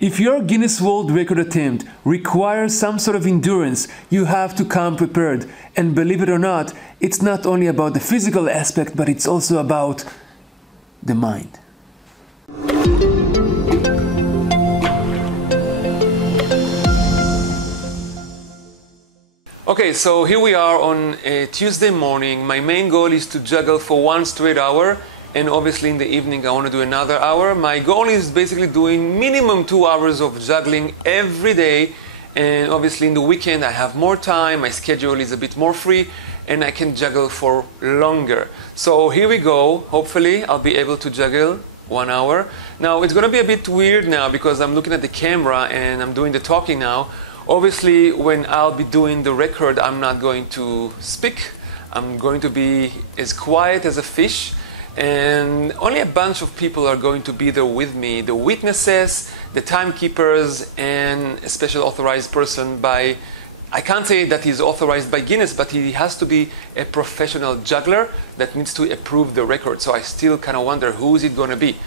If your Guinness World Record attempt requires some sort of endurance, you have to come prepared. And believe it or not, it's not only about the physical aspect, but it's also about the mind. Okay, so here we are on a Tuesday morning. My main goal is to juggle for 1 straight hour, and obviously in the evening I want to do another hour. My goal is basically doing minimum 2 hours of juggling every day, and obviously in the weekend I have more time, my schedule is a bit more free, and I can juggle for longer. So here we go. Hopefully I'll be able to juggle 1 hour. Now it's going to be a bit weird now because I'm looking at the camera and I'm doing the talking now. Obviously, when I'll be doing the record, I'm not going to speak. I'm going to be as quiet as a fish, and only a bunch of people are going to be there with me. The witnesses, the timekeepers, and a special authorized person by, I can't say that he's authorized by Guinness, but he has to be a professional juggler that needs to approve the record. So I still kind of wonder who is it going to be.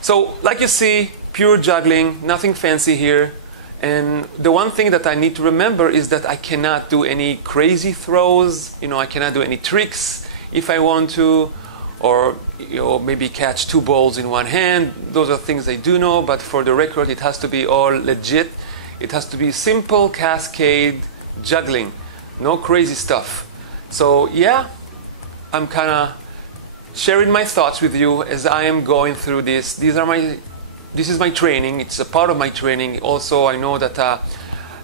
So like you see, pure juggling, nothing fancy here. And the one thing that I need to remember is that I cannot do any crazy throws. I cannot do any tricks if I want to, or maybe catch 2 balls in one hand. Those are things I do know, but for the record, it has to be all legit. It has to be simple cascade juggling, no crazy stuff. So yeah, I'm kind of sharing my thoughts with you as I am going through this. This is my training. It's a part of my training. Also, I know that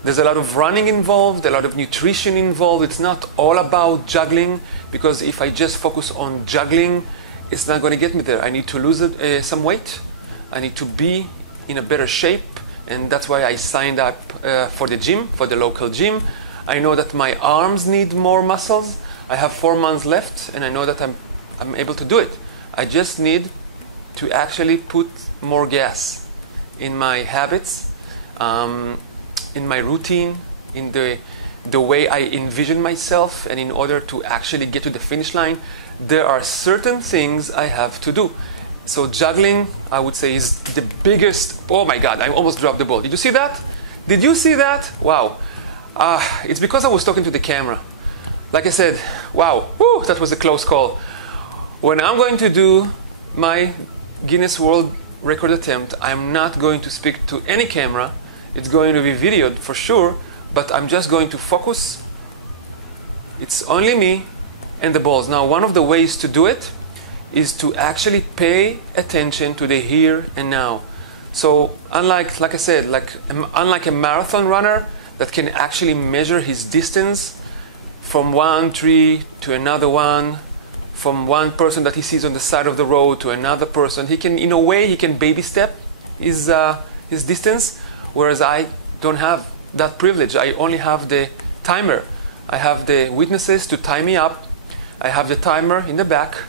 there's a lot of running involved, a lot of nutrition involved. It's not all about juggling, because if I just focus on juggling, it's not going to get me there. I need to lose some weight. I need to be in a better shape, and that's why I signed up for the gym, for the local gym. I know that my arms need more muscles. I have 4 months left, and I know that I'm able to do it. I just need to actually put more gas in my habits, in my routine, in the way I envision myself, and in order to actually get to the finish line, there are certain things I have to do. So juggling, I would say, is the biggest. Oh my God, I almost dropped the ball. Did you see that? Did you see that? Wow. It's because I was talking to the camera. Like I said, wow, whew, that was a close call. When I'm going to do my Guinness World Record attempt, I'm not going to speak to any camera. It's going to be videoed for sure, but I'm just going to focus. It's only me and the balls. Now, one of the ways to do it is to actually pay attention to the here and now. So unlike a marathon runner that can actually measure his distance from one tree to another one, from one person that he sees on the side of the road to another person, he can, in a way, he can baby step his distance, whereas I don't have that privilege. I only have the timer. I have the witnesses to tie me up. I have the timer in the back,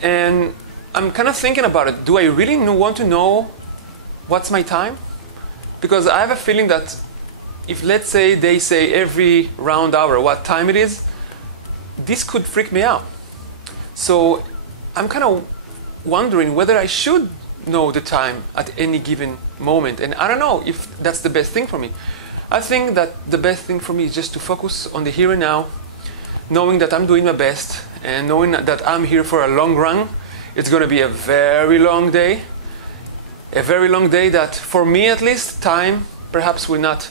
and I'm kind of thinking about it. Do I really want to know what's my time? Because I have a feeling that if, let's say, they say every round hour what time it is, this could freak me out. So I'm kind of wondering whether I should know the time at any given moment. And I don't know if that's the best thing for me. I think that the best thing for me is just to focus on the here and now, knowing that I'm doing my best and knowing that I'm here for a long run. It's going to be a very long day. A very long day that, for me at least, time perhaps will not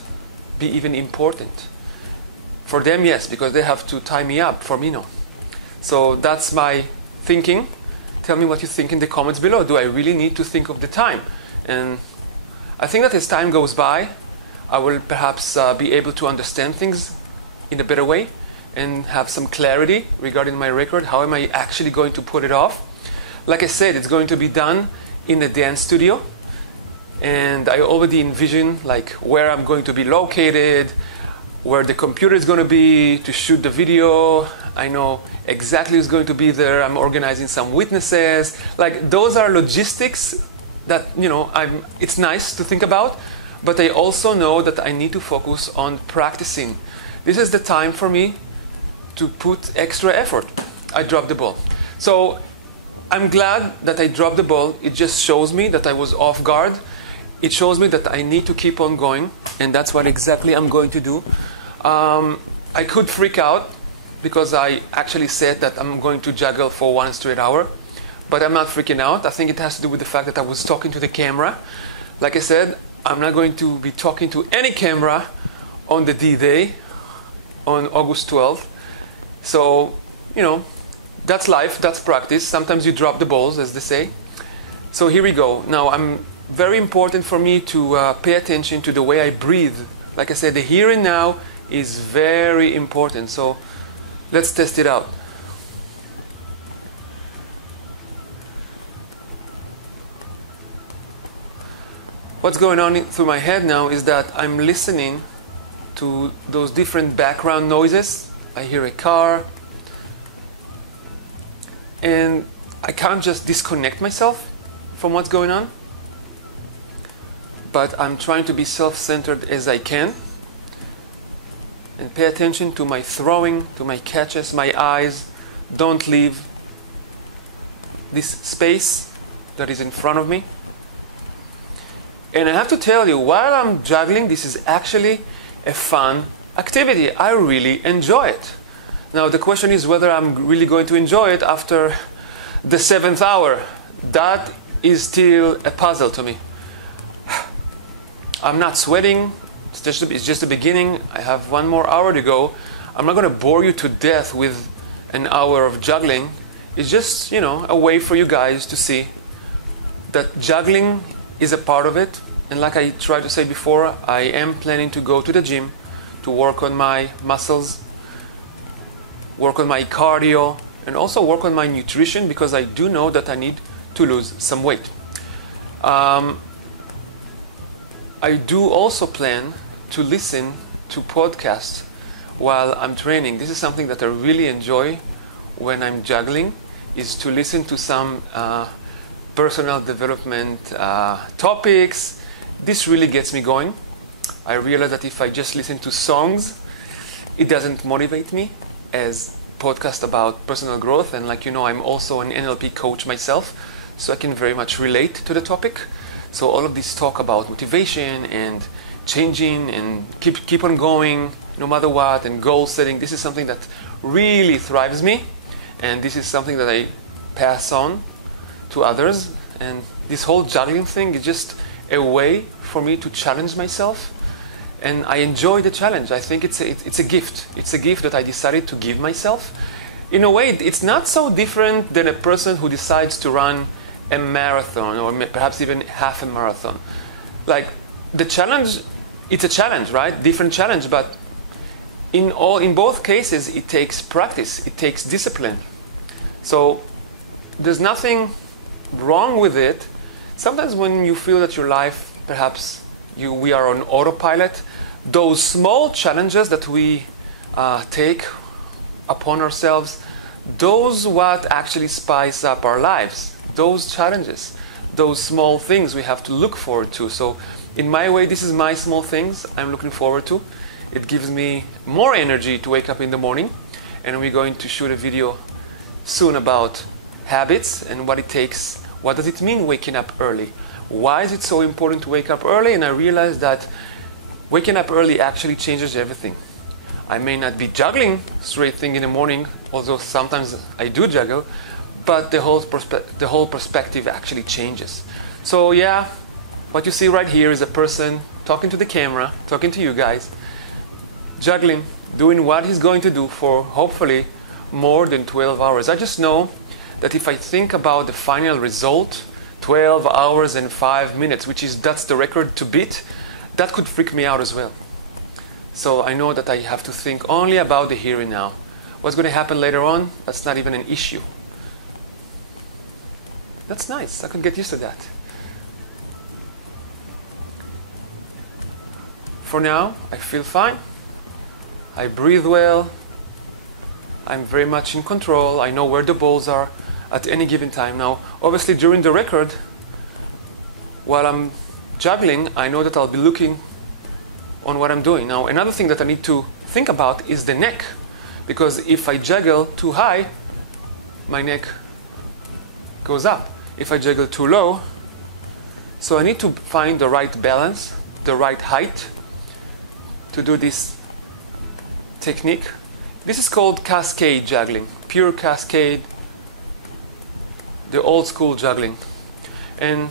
be even important. For them, yes, because they have to tie me up. For me, no. So that's my thinking. Tell me what you think in the comments below. Do I really need to think of the time? And I think that as time goes by, I will perhaps be able to understand things in a better way and have some clarity regarding my record. How am I actually going to put it off? Like I said, it's going to be done in a dance studio. And I already envision where I'm going to be located, where the computer is going to be to shoot the video. I know exactly who's going to be there. I'm organizing some witnesses. Those are logistics that, it's nice to think about, but I also know that I need to focus on practicing. This is the time for me to put extra effort. I dropped the ball. So I'm glad that I dropped the ball. It just shows me that I was off guard. it shows me that I need to keep on going, and that's what exactly I'm going to do. I could freak out because I actually said that I'm going to juggle for 1 straight hour, but I'm not freaking out. I think it has to do with the fact that I was talking to the camera. Like I said, I'm not going to be talking to any camera on the D-Day on August 12th. So, you know, that's life, that's practice. Sometimes you drop the balls, as they say. So here we go. Now, very important for me to pay attention to the way I breathe. Like I said, the here and now is very important. So let's test it out. What's going on through my head now is that I'm listening to those different background noises. I hear a car, and I can't just disconnect myself from what's going on, but I'm trying to be self-centered as I can and pay attention to my throwing, to my catches, my eyes. Don't leave this space that is in front of me. And I have to tell you, while I'm juggling, this is actually a fun activity. I really enjoy it. Now the question is whether I'm really going to enjoy it after the 7th hour. That is still a puzzle to me. I'm not sweating. It's just the beginning. I have 1 more hour to go. I'm not going to bore you to death with an hour of juggling. It's just, you know, a way for you guys to see that juggling is a part of it. And like I tried to say before, I am planning to go to the gym to work on my muscles, work on my cardio, and also work on my nutrition, because I do know that I need to lose some weight. I do also plan to listen to podcasts while I'm training. This is something that I really enjoy when I'm juggling, is to listen to some personal development topics. This really gets me going. I realize that if I just listen to songs, it doesn't motivate me as podcast about personal growth. And like you know, I'm also an NLP coach myself, so I can very much relate to the topic. So all of this talk about motivation and changing and keep on going no matter what, and goal setting, this is something that really thrives me, and this is something that I pass on to others. And this whole juggling thing is just a way for me to challenge myself, and I enjoy the challenge. I think it's a gift. It's a gift that I decided to give myself. In a way, it's not so different than a person who decides to run a marathon, or perhaps even half a marathon. Like, the challenge, it's a challenge, right? Different challenge, but in both cases, it takes practice, it takes discipline. So there's nothing wrong with it. Sometimes when you feel that your life, perhaps we are on autopilot, those small challenges that we take upon ourselves, those what actually spice up our lives. Those challenges, those small things we have to look forward to. So in my way, this is my small things I'm looking forward to. It gives me more energy to wake up in the morning, and we're going to shoot a video soon about habits and what it takes. What does it mean waking up early? Why is it so important to wake up early? And I realized that waking up early actually changes everything. I may not be juggling straight thing in the morning, although sometimes I do juggle, but the whole perspective actually changes. So yeah, what you see right here is a person talking to the camera, talking to you guys, juggling, doing what he's going to do for hopefully more than 12 hours. I just know that if I think about the final result, 12 hours and 5 minutes, that's the record to beat, that could freak me out as well. So I know that I have to think only about the here and now. What's going to happen later on, that's not even an issue. That's nice. I could get used to that. For now, I feel fine. I breathe well. I'm very much in control. I know where the balls are at any given time. Now, obviously during the record, while I'm juggling, I know that I'll be looking on what I'm doing. Now, another thing that I need to think about is the neck, because if I juggle too high, my neck goes up. If I juggle too low, So I need to find the right balance, the right height to do this technique. This is called cascade juggling, pure cascade, the old school juggling. And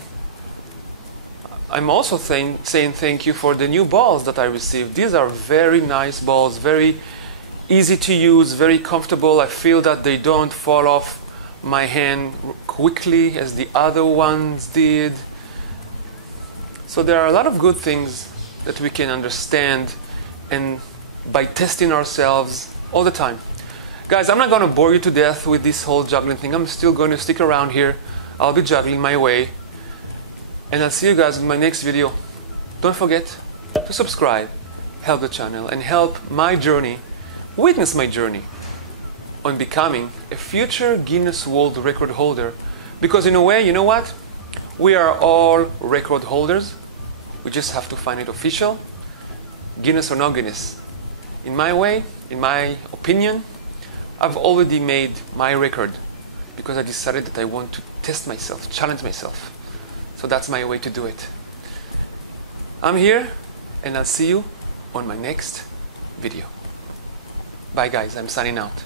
I'm also saying thank you for the new balls that I received. These are very nice balls, very easy to use, very comfortable. I feel that they don't fall off my hand quickly as the other ones did. So there are a lot of good things that we can understand and by testing ourselves all the time. Guys, I'm not going to bore you to death with this whole juggling thing. I'm still going to stick around here. I'll be juggling my way. And I'll see you guys in my next video. Don't forget to subscribe, help the channel, and help my journey, witness my journey on becoming a future Guinness World Record holder. Because in a way, you know what? We are all record holders. We just have to find it official, Guinness or no Guinness. In my way, in my opinion, I've already made my record because I decided that I want to test myself, challenge myself. So that's my way to do it. I'm here and I'll see you on my next video. Bye guys, I'm signing out.